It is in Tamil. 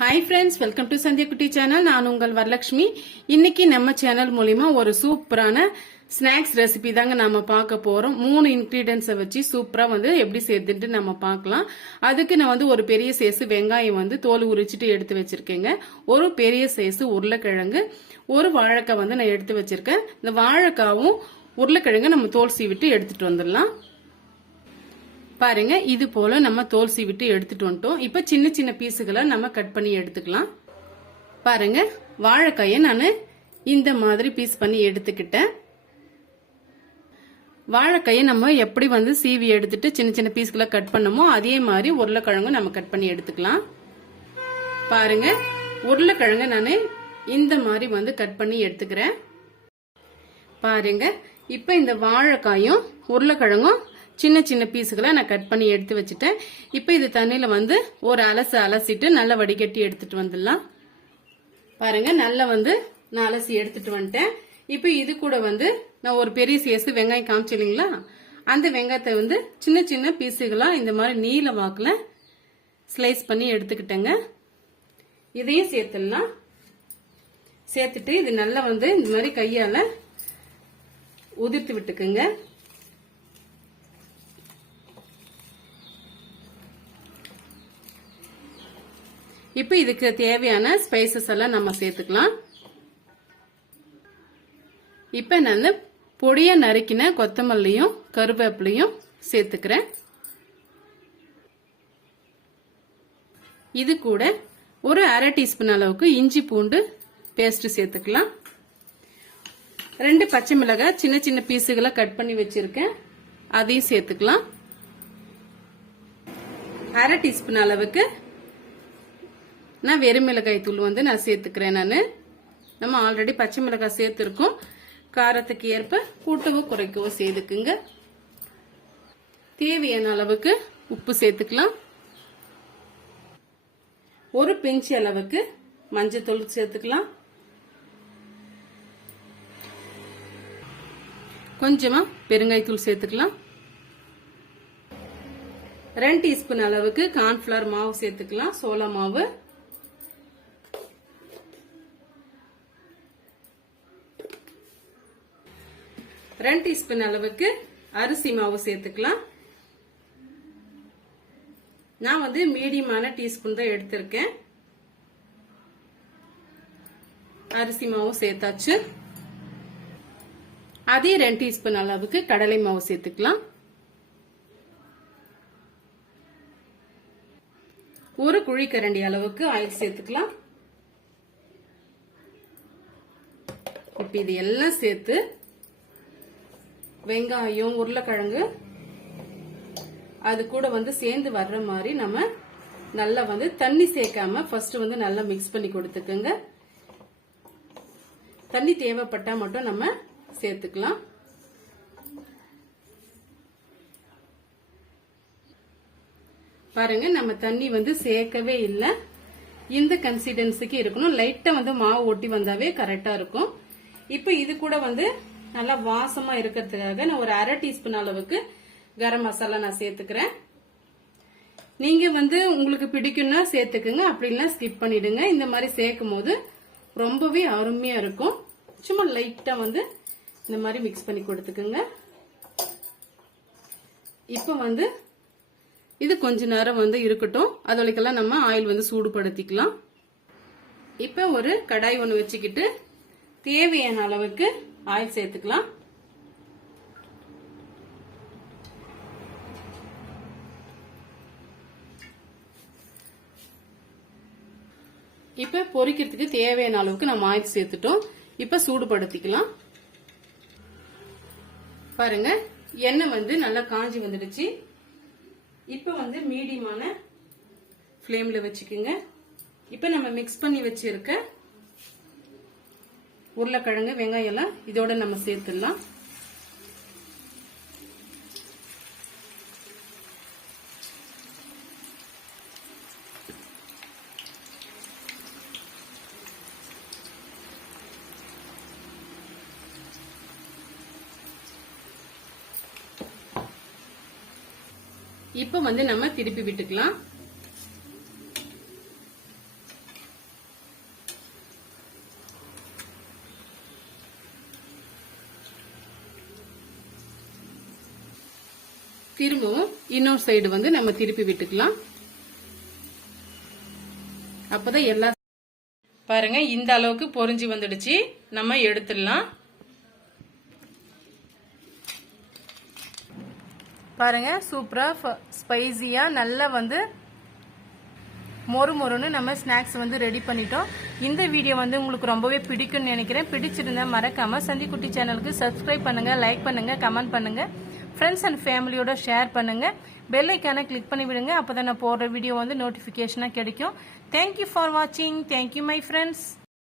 Hi friends welcome to Sandhya குட்டி சேனல் நான் உங்கள் வரலட்சுமி இன்னைக்கு நம்ம சேனல் மூலிமா ஒரு சூப்பரான ஸ்நாக்ஸ் ரெசிபி தாங்க நம்ம பார்க்க போறோம். மூணு இன்கிரீடியன்ஸை வச்சு சூப்பராக வந்து எப்படி சேர்த்துட்டு நம்ம பார்க்கலாம். அதுக்கு நான் வந்து ஒரு பெரிய சேசு வெங்காயம் வந்து தோல் உரிச்சிட்டு எடுத்து வச்சிருக்கேங்க. ஒரு பெரிய சேசு உருளைக்கிழங்கு ஒரு வாழைக்காய் வந்து நான் எடுத்து வச்சிருக்கேன். இந்த வாழைக்காவும் உருளைக்கிழங்கு நம்ம தோல் சீவிட்டு எடுத்துட்டு வந்துடலாம். பாருங்க இது போல நம்ம தோல் சீவிட்டு எடுத்துட்டு வந்துட்டோம். இப்ப சின்ன சின்ன பீஸுகளை நம்ம கட் பண்ணி எடுத்துக்கலாம். பாருங்க வாழைக்காயை நான் இந்த மாதிரி பீஸ் பண்ணி எடுத்துக்கிட்டேன். வாழைக்காயை நம்ம எப்படி வந்து சீவி எடுத்துட்டு சின்ன சின்ன பீஸ்களை கட் பண்ணமோ அதே மாதிரி உருளைக்கிழங்கு நம்ம கட் பண்ணி எடுத்துக்கலாம். பாருங்க உருளைக்கிழங்க நான் இந்த மாதிரி வந்து கட் பண்ணி எடுத்துக்கிறேன். பாருங்க இப்ப இந்த வாழைக்காயும் உருளைக்கிழங்கும் சின்ன சின்ன பீஸுகளை நான் கட் பண்ணி எடுத்து வச்சுட்டேன். இப்போ இது தண்ணியில் வந்து ஒரு அலசு அலசிட்டு நல்லா வடிகட்டி எடுத்துட்டு வந்துடலாம். பாருங்க நல்லா வந்து நான் அலசி எடுத்துட்டு வந்துட்டேன். இப்போ இது கூட வந்து நான் ஒரு பெரிய சேசு வெங்காயம் காமிச்சு இல்லைங்களா? அந்த வெங்காயத்தை வந்து சின்ன சின்ன பீஸுகளாக இந்த மாதிரி நீல வாக்கில் ஸ்லைஸ் பண்ணி எடுத்துக்கிட்டேங்க. இதையும் சேர்த்துடலாம். சேர்த்துட்டு இது நல்லா வந்து இந்த மாதிரி கையால் உதிர்த்து விட்டுக்குங்க. இப்போ இதுக்கு தேவையான ஸ்பைசஸ் எல்லாம் நம்ம சேர்த்துக்கலாம். இப்போ நான் பொடியை நறுக்கின கொத்தமல்லியும் கருவேப்பிலையும் சேர்த்துக்கிறேன். இது கூட ஒரு அரை டீஸ்பூன் அளவுக்கு இஞ்சி பூண்டு பேஸ்ட் சேர்த்துக்கலாம். ரெண்டு பச்சை மிளகாய் சின்ன சின்ன பீஸுகளை கட் பண்ணி வச்சிருக்கேன். அதையும் சேர்த்துக்கலாம். அரை டீஸ்பூன் அளவுக்கு நான் வெறும் மிளகாய் தூள் வந்து நான் சேர்த்துக்கிறேன் நான். நம்ம ஆல்ரெடி பச்சை மிளகாய் சேர்த்துருக்கோம். காரத்துக்கு ஏற்ப கூட்டவோ குறைக்கவோ சேர்த்துக்குங்க தேவையான அளவுக்கு உப்பு சேர்த்துக்கலாம். ஒரு பிஞ்சு அளவுக்கு மஞ்சத்தூள் சேர்த்துக்கலாம். கொஞ்சமா பெருங்காயத்தூள் சேர்த்துக்கலாம். ரெண்டு டீஸ்பூன் அளவுக்கு கார்ன்ஃபிளவர் மாவு சேர்த்துக்கலாம். சோளா மாவு. ரெண்டு டீஸ்பூன் அளவுக்கு அரிசி மாவு சேர்த்துக்கலாம். நான் வந்து மீடியமான டீஸ்பூன் தான் எடுத்திருக்கேன். அரிசி மாவு சேர்த்தாச்சு. அதே ரெண்டு டீஸ்பூன் அளவுக்கு கடலை மாவு சேர்த்துக்கலாம். ஒரு குழிக்கரண்டி அளவுக்கு ஆயில் சேர்த்துக்கலாம். இப்ப இது எல்லாம் சேர்த்து வெங்காயம் உருளைக்கிழங்கு அது கூட வந்து சேர்ந்து வர்ற மாதிரி நம்ம நல்லா வந்து தண்ணி சேர்க்காம ஃபர்ஸ்ட் வந்து நல்லா மிக்ஸ் பண்ணி கொடுத்துக்குங்க. தண்ணி தேவைப்பட்டா மட்டும் நம்ம சேர்த்துக்கலாம். பாருங்க நம்ம தண்ணி வந்து சேர்க்கவே இல்லை. இந்த கன்சிஸ்டன்சிக்கு இருக்கணும். லைட்டா வந்து மாவு ஒட்டி வந்தாவே கரெக்டா இருக்கும். இப்போ இது கூட வந்து நல்லா வாசமா இருக்கிறதுக்காக நான் ஒரு அரை டீஸ்பூன் அளவுக்கு கரம் மசாலா நான் சேர்த்துக்கிறேன். நீங்க வந்து உங்களுக்கு பிடிக்கும்னா சேர்த்துக்குங்க அப்படின்னா ஸ்கிப் பண்ணிடுங்க. இந்த மாதிரி சேர்க்கும் போது ரொம்பவே அருமையா இருக்கும். சும்மா லைட்டா வந்து இந்த மாதிரி மிக்ஸ் பண்ணி கொடுத்துக்குங்க. இப்போ வந்து இது கொஞ்ச நேரம் வந்து இருக்கட்டும். அதோடைக்கெல்லாம் நம்ம ஆயில் வந்து சூடுபடுத்திக்கலாம். இப்போ ஒரு கடாய் ஒன்று வச்சுக்கிட்டு தேவையான அளவுக்கு ஆயில் சேர்த்துக்கலாம். இப்ப பொரிக்கிறதுக்கு தேவையான அளவுக்கு நம்ம ஆயில் சேர்த்துட்டோம். இப்ப சூடுபடுத்திக்கலாம். பாருங்க எண்ணெய் வந்து நல்லா காஞ்சி வந்துடுச்சு. இப்ப வந்து மீடியமான ஃப்ளேம்ல வச்சுக்கோங்க. இப்ப நம்ம மிக்ஸ் பண்ணி வச்சிருக்க உருளைக்கிழங்கு வெங்காயம் எல்லாம் இதோட நம்ம சேர்த்துடலாம். இப்போ வந்து நம்ம திருப்பி விட்டுக்கலாம். திரும்பவும் இன்னொரு சைடு வந்து நம்ம திருப்பி விட்டுக்கலாம். அப்பதான் எல்லா பாருங்க இந்த அளவுக்கு பொரிஞ்சு வந்துடுச்சு. நம்ம எடுத்துடலாம். பாருங்க சூப்பரா ஸ்பைசியா நல்லா வந்து மொறு மொறுன்னு நம்ம ஸ்நாக்ஸ் வந்து ரெடி பண்ணிட்டோம். இந்த வீடியோ வந்து உங்களுக்கு ரொம்பவே பிடிக்கும்னு நினைக்கிறேன். பிடிச்சிருந்தா மறக்காம சந்திக்குட்டி சேனலுக்கு சப்ஸ்கிரைப் பண்ணுங்க லைக் பண்ணுங்க கமெண்ட் பண்ணுங்க. ஃப்ரெண்ட்ஸ் அண்ட் ஃபேமிலியோட ஷேர் பண்ணுங்க. பெல்லைக்கான கிளிக் பண்ணி விடுங்க அப்போ தான் நான் போடுற வீடியோ வந்து நோட்டிஃபிகேஷனாக கிடைக்கும். தேங்க்யூ ஃபார் வாட்சிங் தேங்க்யூ மை ஃப்ரெண்ட்ஸ்